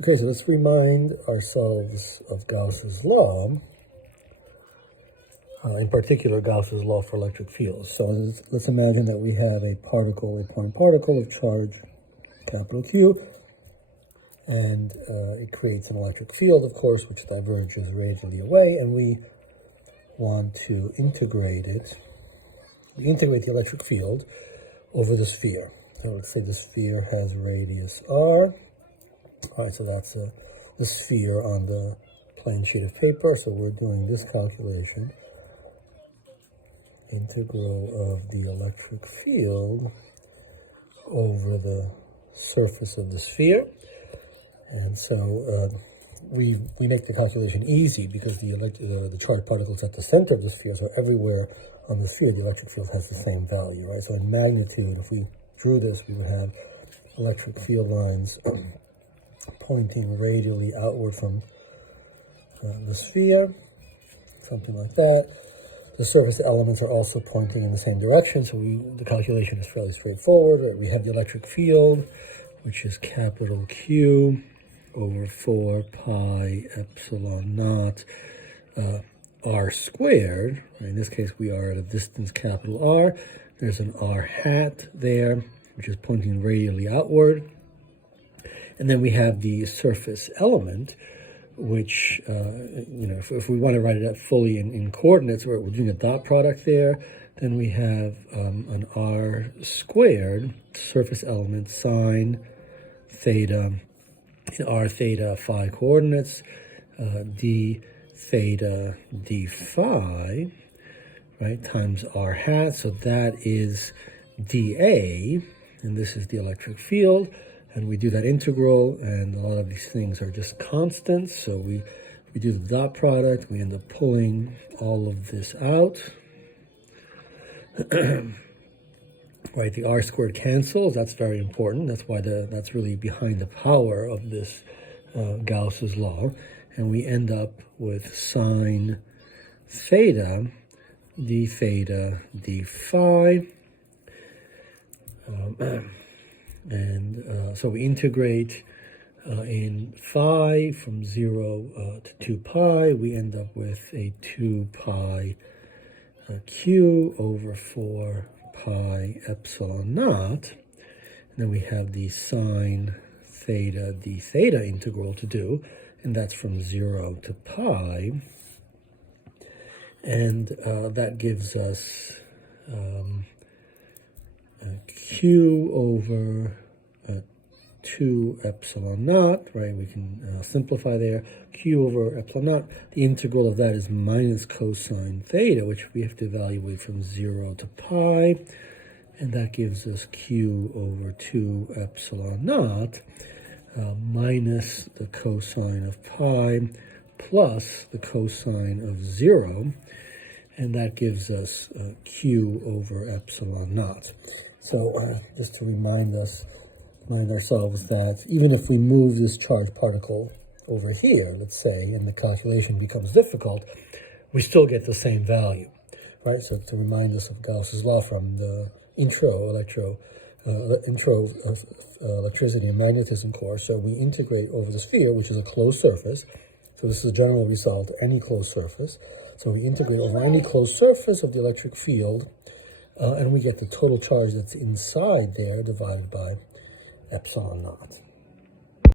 Okay, so let's remind ourselves of Gauss's law, in particular Gauss's law for electric fields. So let's imagine that we have a particle, a point particle of charge, capital Q, and it creates an electric field, of course, which diverges radially away, and we want to integrate it. We integrate the electric field over the sphere. So let's say the sphere has radius r. All right, so that's the sphere on the plain sheet of paper. So we're doing this calculation. Integral of the electric field over the surface of the sphere. And so we make the calculation easy because the charged particle is at the center of the sphere. So everywhere on the sphere, the electric field has the same value, right? So in magnitude, if we drew this, we would have electric field lines pointing radially outward from the sphere, something like that. The surface elements are also pointing in the same direction, so the calculation is fairly straightforward. Right? We have the electric field, which is capital Q over 4 pi epsilon naught r squared. In this case, we are at a distance capital R. There's an r hat there, which is pointing radially outward. And then we have the surface element, which, if we want to write it out fully in coordinates, we're doing a dot product there. Then we have an r squared surface element sine theta in r theta phi coordinates, d theta d phi, right, times r hat. So that is dA, and this is the electric field. And we do that integral, and a lot of these things are just constants. So we do the dot product. We end up pulling all of this out. Right, the r squared cancels. That's very important. That's why that's really behind the power of this Gauss's law. And we end up with sine theta d phi. So we integrate in phi from 0 to 2 pi. We end up with a 2 pi q over 4 pi epsilon naught. And then we have the sine theta d theta integral to do, and that's from 0 to pi. And that gives us q over 2 epsilon naught, right? We can simplify there. Q over epsilon naught. The integral of that is minus cosine theta, which we have to evaluate from 0 to pi. And that gives us q over 2 epsilon naught minus the cosine of pi plus the cosine of 0. And that gives us q over epsilon naught. So just to remind ourselves that even if we move this charged particle over here, let's say, and the calculation becomes difficult, we still get the same value, right? So to remind us of Gauss's law from the intro electricity and magnetism course, so we integrate over the sphere, which is a closed surface. So this is a general result, any closed surface. So we integrate over any closed surface of the electric field, and we get the total charge that's inside there divided by epsilon naught.